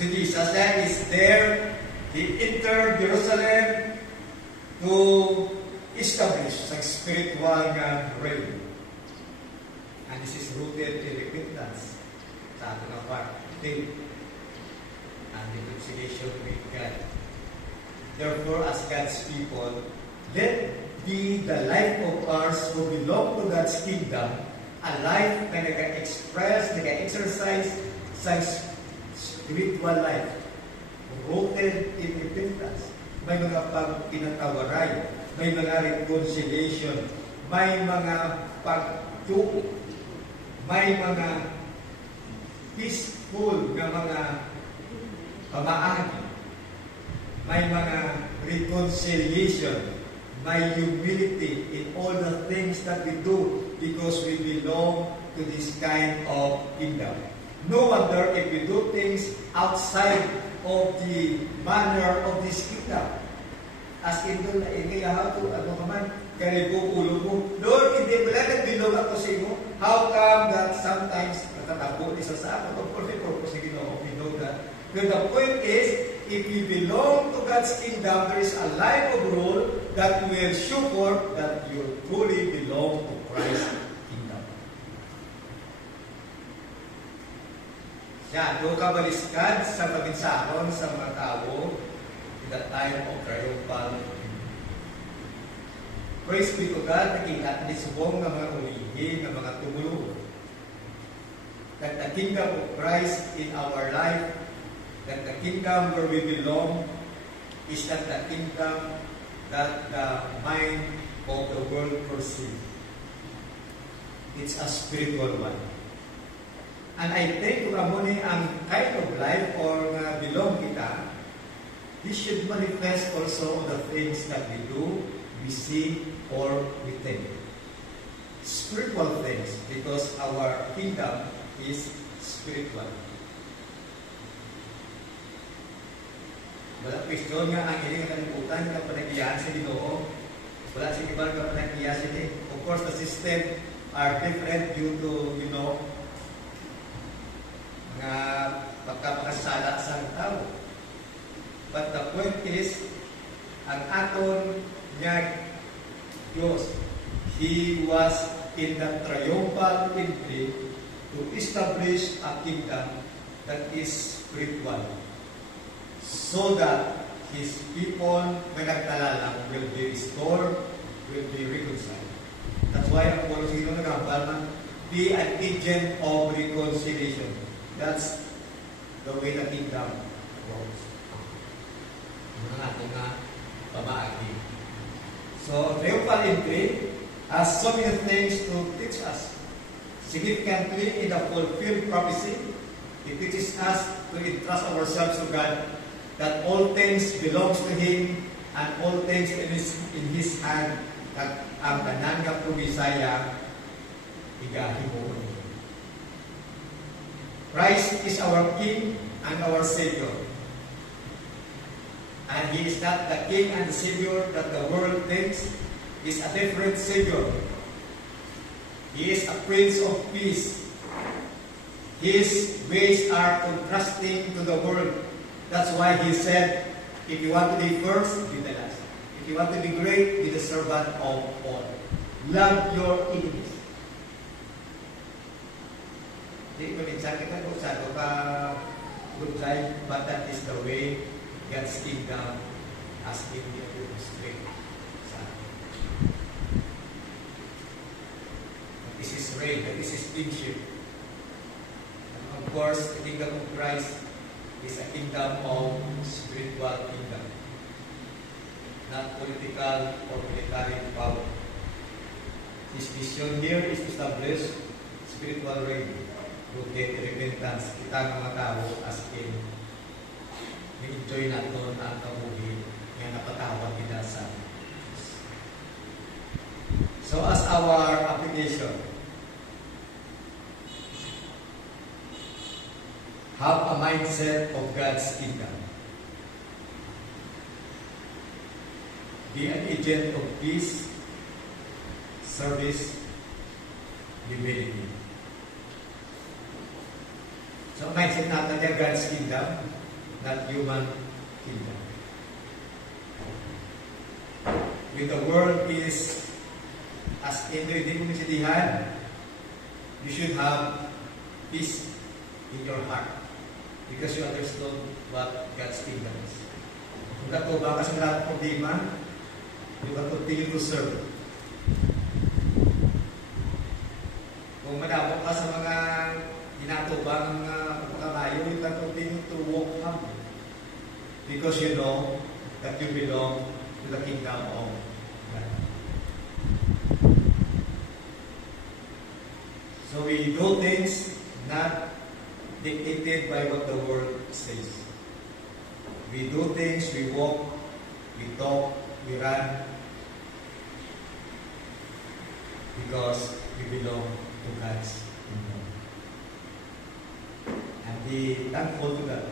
So Jesus then is there. He entered Jerusalem to establish sa spiritual nga reign. And this is rooted in repentance sa ating part, faith, and reconciliation with God. Therefore, as God's people, let be the life of ours who belong to God's kingdom, a life na nag-express, nag-exercise sa spiritual life, rooted in repentance. May mga pagpinatawaray, may mga reconciliation, may mga pagtuo, may mga peaceful na mga pamaagi, may mga reconciliation, may humility in all the things that we do because we belong to this kind of kingdom. No wonder if we do things outside of the manner of this kingdom. As in doon, how to, ano ka man, karibo, ulo mo. Lord, hindi mo lang nagbilog ako sa imo. How come that sometimes natatabo isa sa akin? Of course, the purpose na ginawa, we know that. But the point is, if we belong to God's kingdom, there is a life of rule that will show forth that you truly belong to Christ's kingdom. Yan, doon ka baliskan sa paginsahon sa mga tao in the time of triumphal. Praise be to God, nakita ni subong ng mga ulihin, ng mga tumulo. That the kingdom of Christ in our life, that the kingdom where we belong, is not the kingdom that the mind of the world perceives. It's a spiritual one. And I think kung amuni ang kind of life or belong kita, this should manifest also on the things that we do, we see, or we think. Spiritual things, because our kingdom is spiritual. Wala question nga ang iling kalimutan ng panagiyan sa Ginoo. Wala sa iba ng panagiyan sa Ginoo. Of course, the system are different due to, mga pagkapakasala sa tao. But the point is, ang aton niya Diyos, He was in the triumphal entry to establish a kingdom that is spiritual. So that His people, when nagtalalang, will be restored, will be reconciled. That's why ang Paul Sino nag-ambal be an agent of reconciliation. That's the way the kingdom works. Mga atong pamaagi. So, triumphal entry has so many things to teach us. Significantly, in the fulfilled prophecy, it teaches us to entrust ourselves to God, that all things belongs to Him, and all things in His hand, at ang tanan nga promisaya, igahimuon. Christ is our King and our Savior. And He is not the King and the Savior that the world thinks. He is a different Savior. He is a Prince of Peace. His ways are contrasting to the world. That's why He said, if you want to be first, be the last. If you want to be great, be the servant of all. Love your enemies. Hindi ko minsan kita kung saan ka good life, but that is the way God's kingdom has been demonstrated. This is reign, this is kingship. And of course, the kingdom of Christ is a kingdom of spiritual kingdom, not political or military power. His vision here is to establish spiritual reign, rooted in repentance. Kita ng mga tao as in ni-enjoy natin ang kabuhi na napatawag nila sa Diyos. So as our application, have a mindset of God's kingdom. Be an agent of peace, service, humility. So mindset natin niya God's kingdom. not human kingdom. When the world is as hindi mo naintindihan, you should have peace in your heart because you understood what God's kingdom is. Kung natuba ka sa lahat ng problema, you can continue to serve. Kung madamo ka sa mga ginatuba ng pagkakayo, you can continue to walk humbly because you know that you belong to the kingdom of God. So we do things not dictated by what the world says. We do things, we walk, we talk, we run because we belong to God's kingdom. And be thankful to God